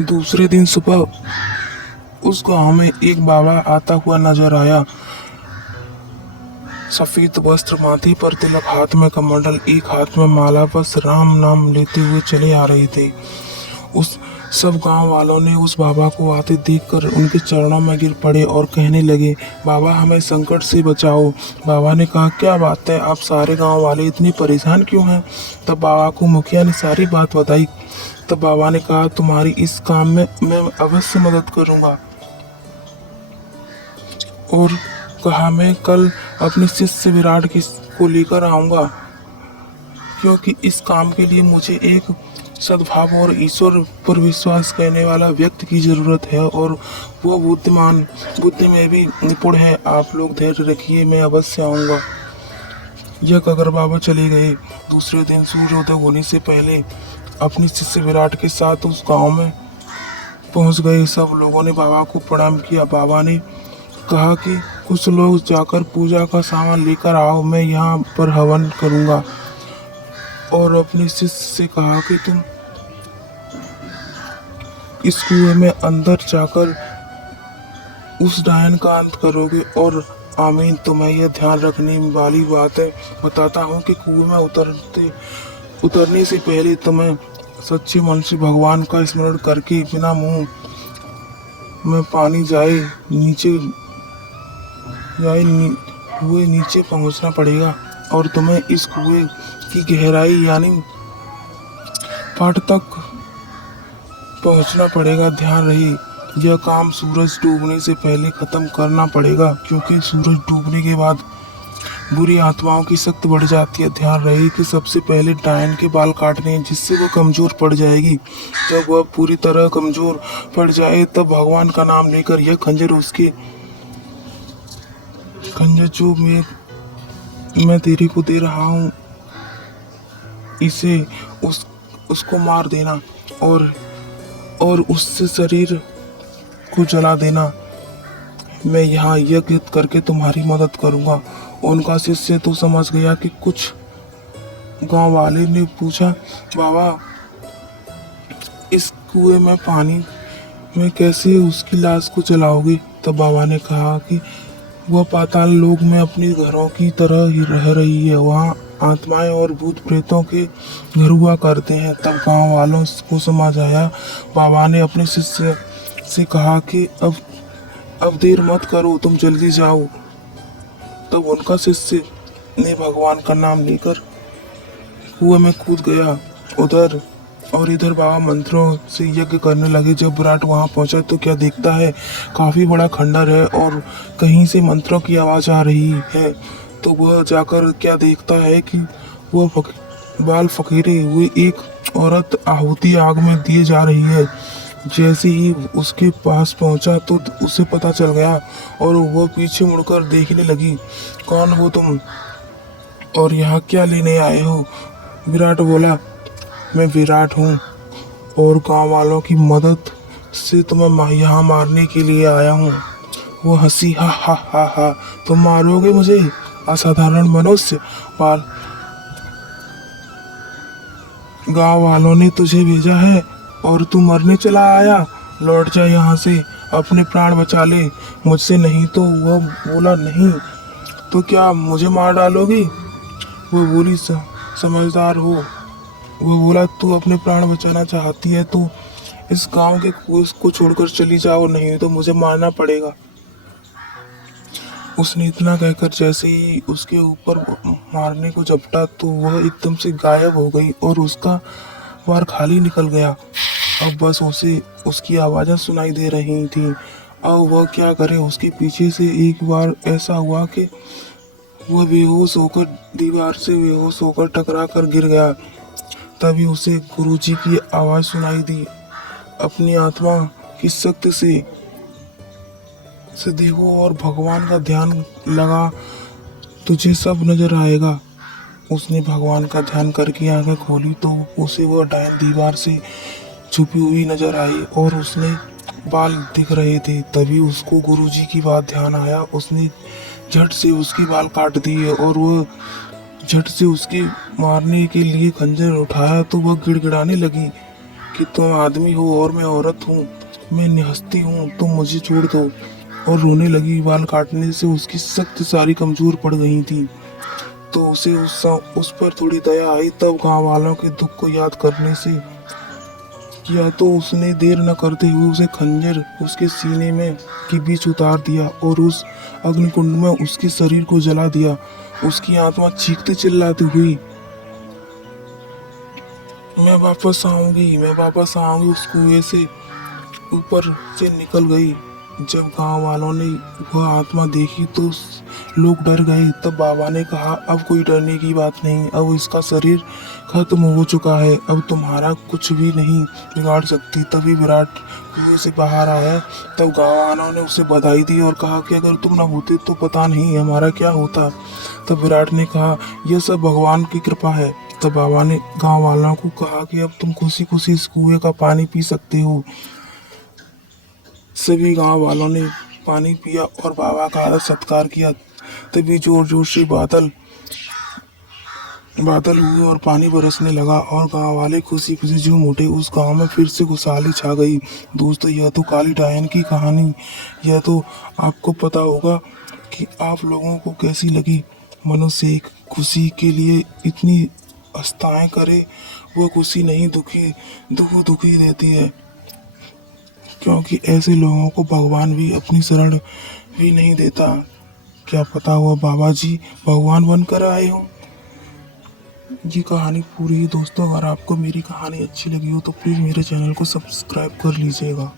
दूसरे दिन सुबह उस गांव में एक बाबा आता हुआ नजर आया। सफेद वस्त्र, माथे पर तिलक, हाथ में कमंडल, एक हाथ में माला, बस राम नाम लेते हुए चले आ रहे थे। उस सब गांव वालों ने उस बाबा को आते देखकर उनके चरणों में गिर पड़े और कहने लगे, बाबा हमें संकट से बचाओ। बाबा ने कहा, क्या बात है, आप सारे गांव वाले इतनी परेशान क्यों हैं? तब बाबा को मुखिया ने सारी बात बताई। तब बाबा ने कहा, तुम्हारी इस काम में मैं अवश्य मदद करूंगा। और कहा, मैं कल अपने शिष्य विराट को लेकर आऊंगा, क्योंकि इस काम के लिए मुझे एक सद्भाव और ईश्वर पर विश्वास करने वाला व्यक्ति की जरूरत है, और वो बुद्धि में भी निपुण है। आप लोग धैर्य रखिए, मैं अवश्य आऊंगा। यह कहकर बाबा चले गए। दूसरे दिन सूर्योदय होने से पहले अपने शिष्य विराट के साथ उस गांव में पहुंच गए। सब लोगों ने बाबा को प्रणाम किया। बाबा ने कहा कि कुछ लोग जाकर पूजा का सामान लेकर आओ, मैं यहाँ पर हवन करूँगा। और अपने शिष्य से कहा कि तुम इस कुएं में अंदर जाकर उस डायन का अंत करोगे। और आमीन। तुम्हें यह ध्यान रखने वाली बात है, बताता हूँ कि कुएं में उतरने से पहले तुम्हें सच्चे मन से भगवान का स्मरण करके बिना मुंह में पानी हुए नीचे पहुंचना पड़ेगा, और तुम्हें इस कुएं की गहराई यानी पाट तक पहुंचना पड़ेगा। ध्यान रहे, यह काम सूरज डूबने से पहले खत्म करना पड़ेगा, क्योंकि सूरज डूबने के बाद बुरी आत्माओं की शक्ति बढ़ जाती है। ध्यान रहे कि सबसे पहले डायन के बाल काटने हैं, जिससे वह कमजोर पड़ जाएगी। जब वह पूरी तरह कमजोर पड़ जाए तब भगवान का नाम लेकर यह खंजर जो मैं तेरे को दे रहा हूँ, इसे उसको मार देना और उससे शरीर को जला देना। मैं यहाँ यज्ञ करके तुम्हारी मदद करूँगा। उनका शिष्य तो समझ गया कि कुछ। गांव वाले ने पूछा, बाबा इस कुएं में पानी में कैसे उसकी लाश को जलाओगे? तब बाबा ने कहा कि वह पाताल लोक में अपने घरों की तरह ही रह रही है, वहाँ आत्माएं और भूत प्रेतों के घर हुआ करते हैं। तब गांव वालों को समझ आया। बाबा ने अपने शिष्य से कहा कि अब देर मत करो, तुम जल्दी जाओ। तब उनका शिष्य ने भगवान का नाम लेकर कुएं में कूद गया। इधर बाबा मंत्रों से यज्ञ करने लगे। जब विराट वहां पहुंचा तो क्या देखता है, काफी बड़ा खंडर है और कहीं से मंत्रों की आवाज आ रही है। तो वह जाकर क्या देखता है कि वह बाल फकीरे हुए एक औरत आहुति आग में दिए जा रही है। जैसे ही उसके पास पहुंचा तो उसे पता चल गया और वह पीछे मुड़कर देखने लगी। कौन हो तुम और यहाँ क्या लेने आए हो? विराट बोला, मैं विराट हूँ और गांव वालों की मदद से तुम्हें यहाँ मारने के लिए आया हूँ। वो हंसी, हा हा हा हा, तुम मारोगे मुझे, असाधारण मनुष्य? गांव वालों ने तुझे भेजा है और तू मरने चला आया? लौट जा यहाँ से, अपने प्राण बचा ले, मुझसे नहीं। तो वह बोला, नहीं तो क्या मुझे मार डालोगी? वो बोली, समझदार हो। वो बोला, तू अपने प्राण बचाना चाहती है तो इस गांव के कुएं को छोड़कर चली जाओ, नहीं तो मुझे मारना पड़ेगा। उसने इतना कहकर जैसे ही उसके ऊपर मारने को झपटा तो वह एकदम से गायब हो गई और उसका वार खाली निकल गया। अब बस उसे उसकी आवाज़ें सुनाई दे रही थी। अब वह क्या करे? उसके पीछे से एक बार ऐसा हुआ कि वह दीवार से बेहोश होकर टकरा कर गिर गया। तभी उसे गुरुजी की आवाज़ सुनाई दी, अपनी आत्मा की शक्ति से देखो और भगवान का ध्यान लगा, तुझे सब नजर आएगा। उसने भगवान का ध्यान करके आंखें खोली तो उसे वह डायन दीवार से छुपी हुई नजर आई और उसने बाल दिख रहे थे। तभी उसको गुरुजी की बात ध्यान आया। उसने झट से उसके बाल काट दिए और वह झट से उसके मारने के लिए खंजर उठाया तो वह गिड़गिड़ाने लगी कि तुम आदमी हो और मैं औरत हूँ, मैं निहस्ती हूँ, तुम मुझे छोड़ दो। और रोने लगी। बाल काटने से उसकी सख्त सारी कमजोर पड़ गई थी। तो उसे उस पर थोड़ी दया आई। तब गांव वालों के दुख को याद करने से किया तो उसने देर न करते हुए उसे खंजर उसके सीने में के बीच उतार दिया और उस अग्निकुंड में उसके शरीर को जला दिया। उसकी आत्मा चीखते चिल्लाती हुई मैं वापस आऊंगी उस कुएं से ऊपर से निकल गई। जब गांव वालों ने वह आत्मा देखी तो लोग डर गए। तब बाबा ने कहा, अब कोई डरने की बात नहीं, अब इसका शरीर खत्म हो चुका है, अब तुम्हारा कुछ भी नहीं बिगाड़ सकती। तभी विराट कुएं से बाहर आया। तब गांव वालों ने उसे बधाई दी और कहा कि अगर तुम न होते तो पता नहीं हमारा क्या होता। तब विराट ने कहा, यह सब भगवान की कृपा है। तब बाबा ने गांव वालों को कहा कि अब तुम खुशी खुशी इस कुएं का पानी पी सकते हो। सभी गांव वालों ने पानी पिया और बाबा का आदर सत्कार किया। तभी जोर जोर से बादल बादल हुए और पानी बरसने लगा और गांव वाले खुशी खुशी झूम उठे। उस गांव में फिर से खुशहाली छा गई। दोस्तों, यह तो काली डायन की कहानी, यह तो आपको पता होगा कि आप लोगों को कैसी लगी। मनुष्य एक खुशी के लिए इतनी अस्ताएं करे, वह खुशी नहीं दुखी देती है। क्योंकि ऐसे लोगों को भगवान भी अपनी शरण भी नहीं देता। क्या पता हुआ बाबा जी भगवान बनकर आए हो। ये कहानी पूरी है दोस्तों। अगर आपको मेरी कहानी अच्छी लगी हो तो प्लीज़ मेरे चैनल को सब्सक्राइब कर लीजिएगा।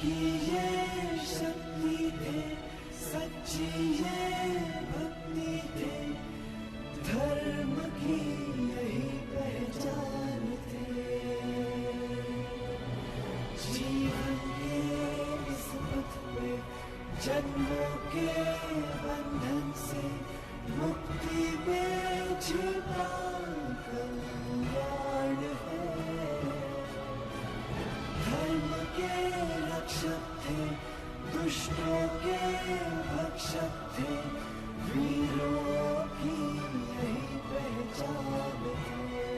की ये शक्ति थे, सच्ची ये भक्ति थे, धर्म की यही पहचान थे। जीवन के इस पथ पे जन्मों के बंधन से मुक्ति में छिपा कल्याण है। धर्म के रक्षक थे, दुष्टों के भक्षक थे, वीरों की यही पहचान है।